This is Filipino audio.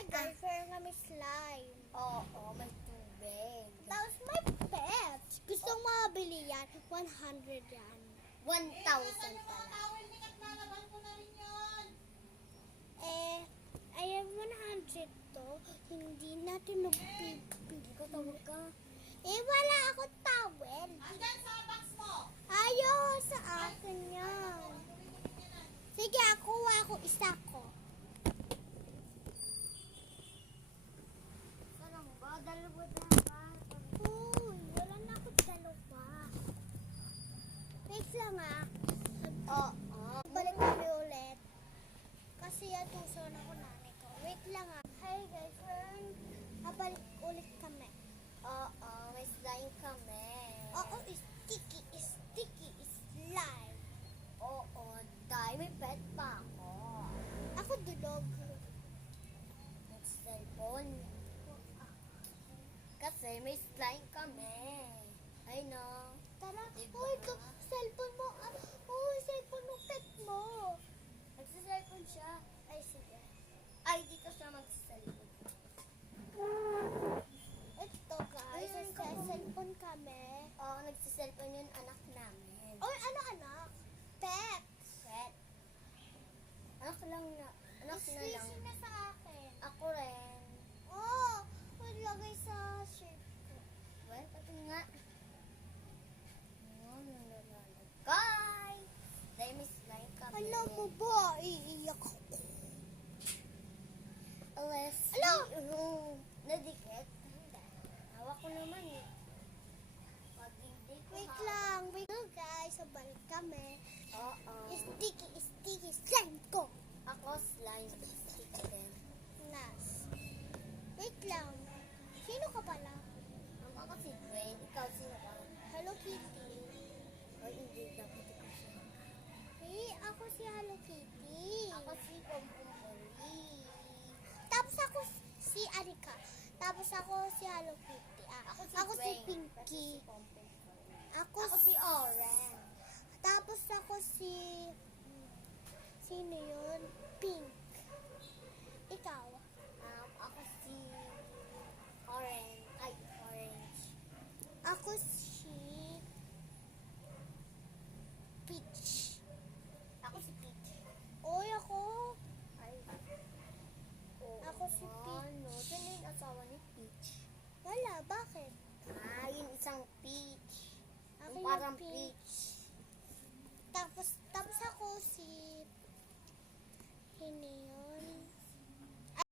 Ay, guys, parang may slime. Oo, may tubig. Tapos may pets. Gusto mo mabili yan? 100 yan. 1,000 pala. Ayan 100 to. Hindi natin nagpipili ko tawag ka. Wala ako towel. Andyan sa box mo. Ayaw sa akin yan. Sige, ako isa ko. Alam ba, dalawa na ba? Uy, wala na ako dalawa. Wait lang ah. Oo. Balik kami ulit. Kasi atusan ako nanay ko. Wait lang ah. Hi guys, nabalik ulit kami. Oo, may slime kami. Oo, sticky slime. Oo, dahil may pet pa ako. Ako dulog. Cellphone. Kasi may slime kami. Ay no. Tara, Diba? uy, cellphone mo. Uy, cellphone mo, pet mo. Nagsiselfone siya. Ay, sige. Ay, dito siya magsiselfone. Ito guys, Ayun, sa cellphone kami. Oo, nagsiselfone yung anak namin. Uy, ano anak? Pet. Pet. Anak lang na. Anak na lang. Sisi na sa akin. Ako rin. Oh, maglagay sa shirt ko. Well, pati nga. Oh, nalalag. Guys! Dahil may slime kami. Alam mo ba, iiyak ako. Let's Ala! Nadikit? Hindi. Hawak ko naman eh. Pag hindi ko Wait hawak- lang, wait lang guys, so balik kami. Oo. Sticky slime ko. Ako slime stick din. Nas. Wait lang. Sino ka pala? Ako si Dwayne. Ikaw sino ka? Hello Kitty. O hindi, dapat ikaw sino ka. Ako si Hello Kitty. Ako si Pompompoli. Tapos ako si Arika. Tapos ako si Hello Kitty. Ako si Dwayne. Pinky. Si Pompompoli. Ako Ako si Oren. Tapos ako si... Sino yun? Pink. Ikaw? Ako si Orange. Ay, Orange. Ako si... Peach. Ako si Peach. Oy, ako. Ay. Oo. Ako si Peach. Ano? Sino yung asawa ni Peach? Wala, bakit? Ah, yung isang Peach. Ako Yung yung parang Pink. Peach.